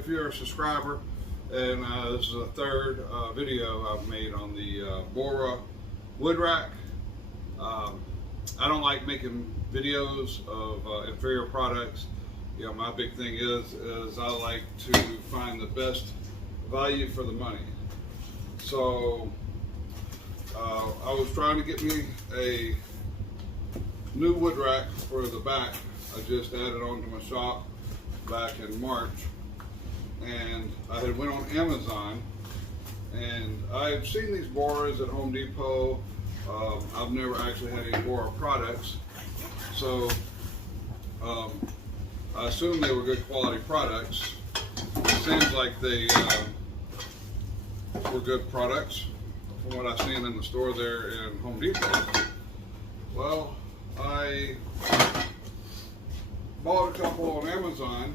if you're a subscriber, and this is the third video I've made on the Bora Woodrack. I don't like making videos of inferior products. You know, my big thing is I like to find the best value for the money. So I was trying to get me a new wood rack for the back. I just added on to my shop back in March, and I had went on Amazon, and I've seen these Boras at Home Depot. I've never actually had any Bora products, so I assumed they were good quality products. It seems like they were good products from what I've seen in the store there in Home Depot. Well, I bought a couple on Amazon,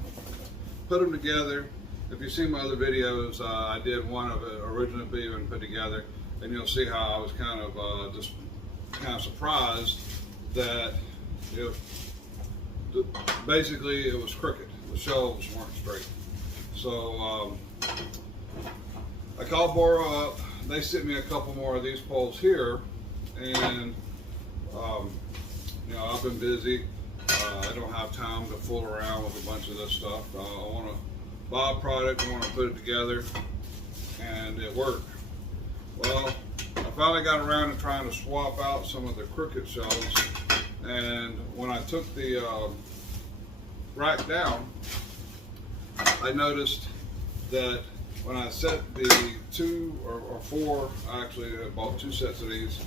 put them together. If you've seen my other videos, I did one of it originally being put together, and you'll see how I was kind of surprised that basically it was crooked. The shelves weren't straight. So I called Bora up. They sent me a couple more of these poles here, and I've been busy. I don't have time to fool around with a bunch of this stuff. I want to buy a product, I want to put it together, and it worked. Well, I finally got around to trying to swap out some of the crooked shelves, and when I took the rack down, I noticed that when I set the two or four, actually I bought two sets of these,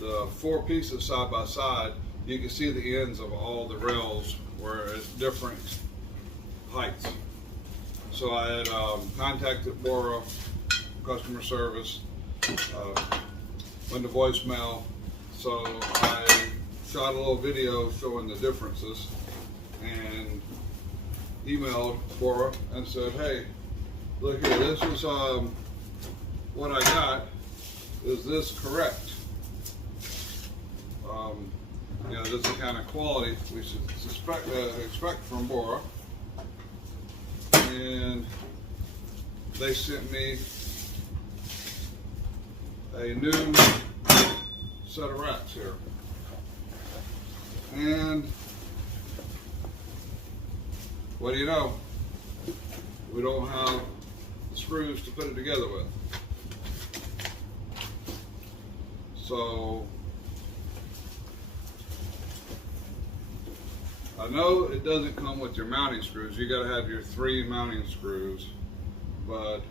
the four pieces side by side, you can see the ends of all the rails were at different heights. So I had contacted Bora customer service, went to voicemail, so I shot a little video showing the differences and emailed Bora and said, hey, look here, this is what I got. Is this correct? This is the kind of quality we should expect from Bora. And they sent me a new set of racks here. And what do you know? We don't have the screws to put it together with. So I know it doesn't come with your mounting screws. You got to have your 3 mounting screws, but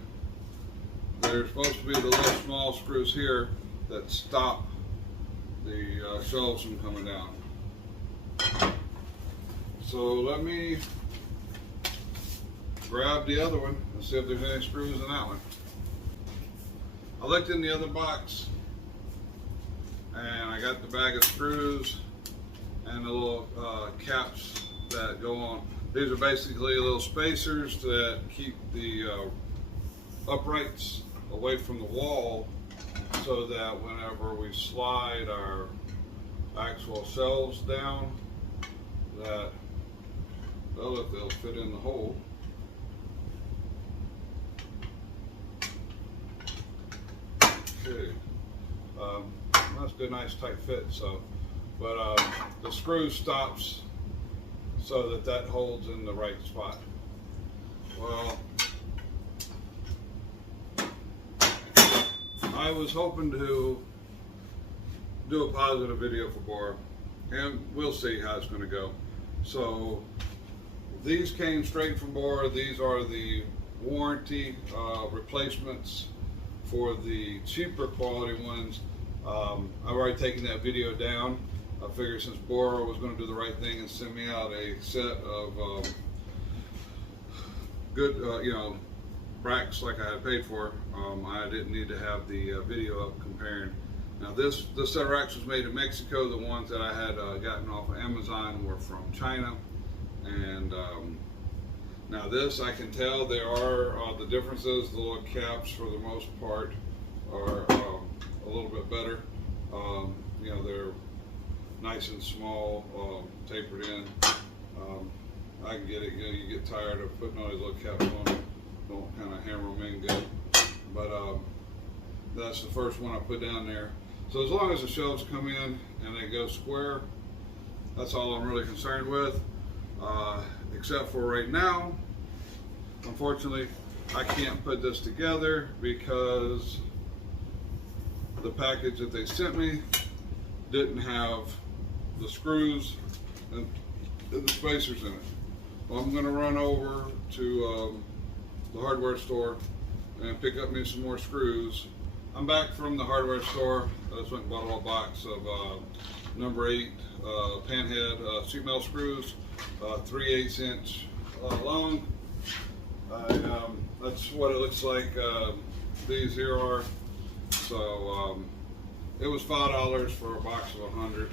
there's supposed to be the little small screws here that stop the shelves from coming down. So let me grab the other one and see if there's any screws in that one. I looked in the other box, and I got the bag of screws and the little caps that go on. These are basically little spacers that keep the uprights away from the wall, so that whenever we slide our actual shelves down, that they'll fit in the hole. Okay, that's a good, nice tight fit. So, but the screw stops so that holds in the right spot. Well, I was hoping to do a positive video for Bora, and we'll see how it's going to go. So these came straight from Bora. These are the warranty replacements for the cheaper quality ones. I've already taken that video down. I figured since Bora was going to do the right thing and send me out a set of good, racks like I had paid for, I didn't need to have the video up comparing. Now this set of racks was made in Mexico. The ones that I had gotten off of Amazon were from China. And now this, I can tell there are the differences. The little caps for the most part are a little bit better. They're nice and small, tapered in. I can get it. You get tired of putting all these little caps on don't kind of hammer them in good. But that's the first one I put down there. So as long as the shelves come in and they go square, that's all I'm really concerned with. Except for right now, unfortunately, I can't put this together because the package that they sent me didn't have the screws and the spacers in it. Well, I'm going to run over to the hardware store and pick up me some more screws. I'm back from the hardware store. I just went and bought a little box of number 8 panhead sheet metal screws, 3/8 inch long. That's what it looks like. These here are. So it was $5 for a box of 100.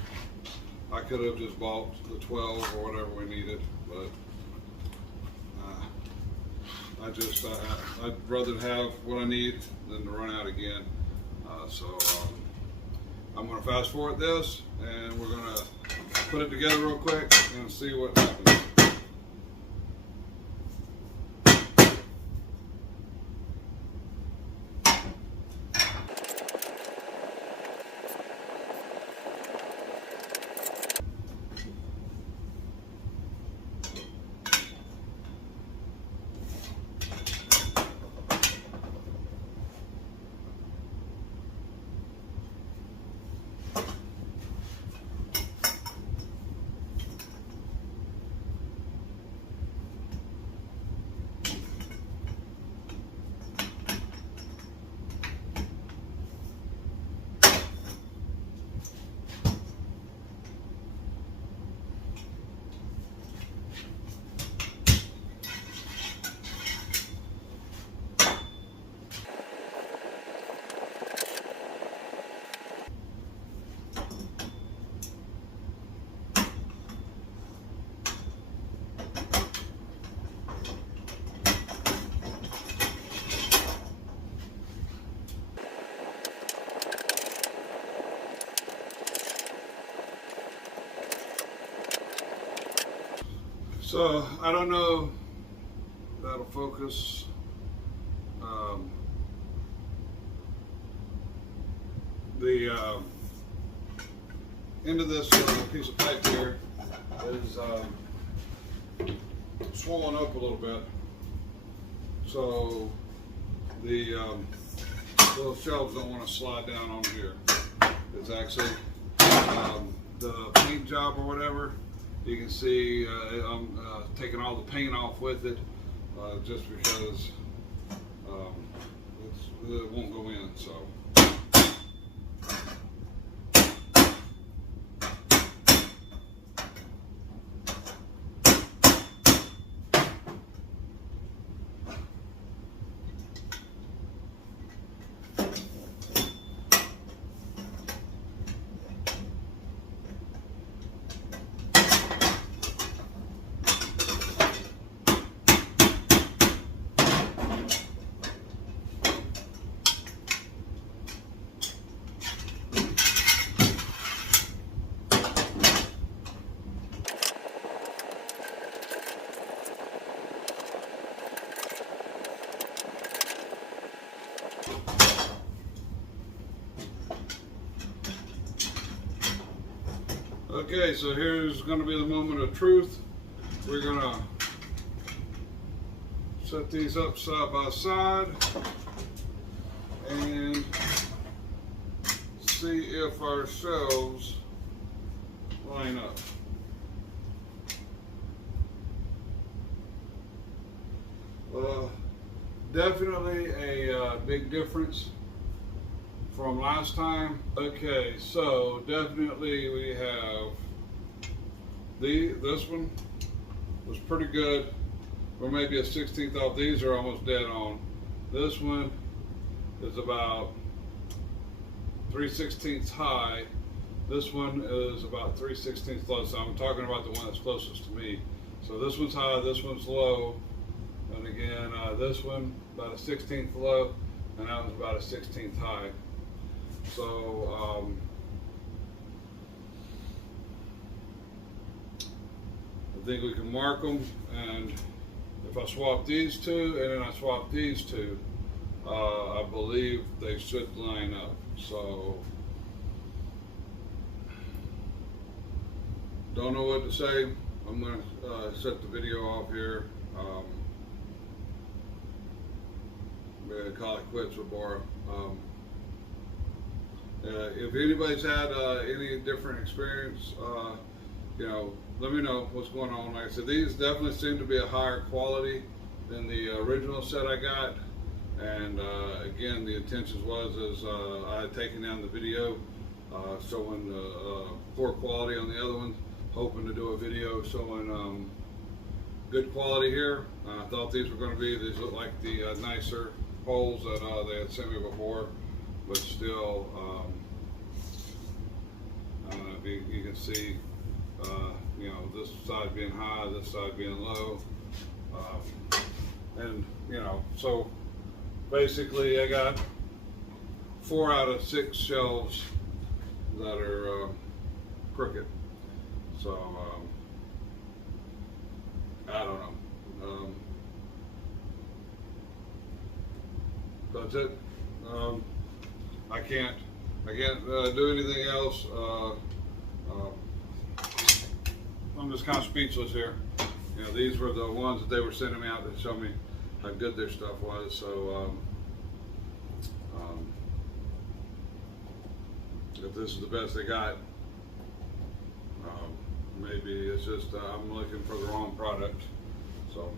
I could have just bought the 12 or whatever we needed, but I'd rather have what I need than to run out again. So I'm going to fast forward this, and we're going to put it together real quick and see what happens. So I don't know if that'll focus. The end of this piece of pipe here is swollen up a little bit, so the little shelves don't want to slide down on here. It's actually the paint job or whatever. You can see I'm taking all the paint off with it just because it won't go in. So. Okay, so here's going to be the moment of truth. We're going to set these up side by side and see if our shelves line up. Definitely a big difference from last time. Okay, so definitely we have this one was pretty good. We're maybe a 16th off. These are almost dead on. This one is about 3/16 high. This one is about 3/16 low. So I'm talking about the one that's closest to me. So this one's high, this one's low. And again, this one about a 16th low, and that was about a 16th high. So I think we can mark them, and if I swap these two and then I swap these two, I believe they should line up. So don't know what to say. I'm going to set the video off here. We're going to call it quits with Bora. If anybody's had any different experience, you know, let me know what's going on. Like I said, these definitely seem to be a higher quality than the original set I got. And again, the intentions was I had taken down the video showing the poor quality on the other one, hoping to do a video showing good quality here. I thought these were going to be, these look like the nicer holes that they had sent me before, but still, I don't know if you can see, you know, this side being high, this side being low, and you know, so basically I got 4 out of 6 shelves that are crooked. So I don't know. That's it. I can't do anything else. I'm just kind of speechless here. You know, these were the ones that they were sending me out to show me how good their stuff was. So if this is the best they got, maybe it's just I'm looking for the wrong product. So.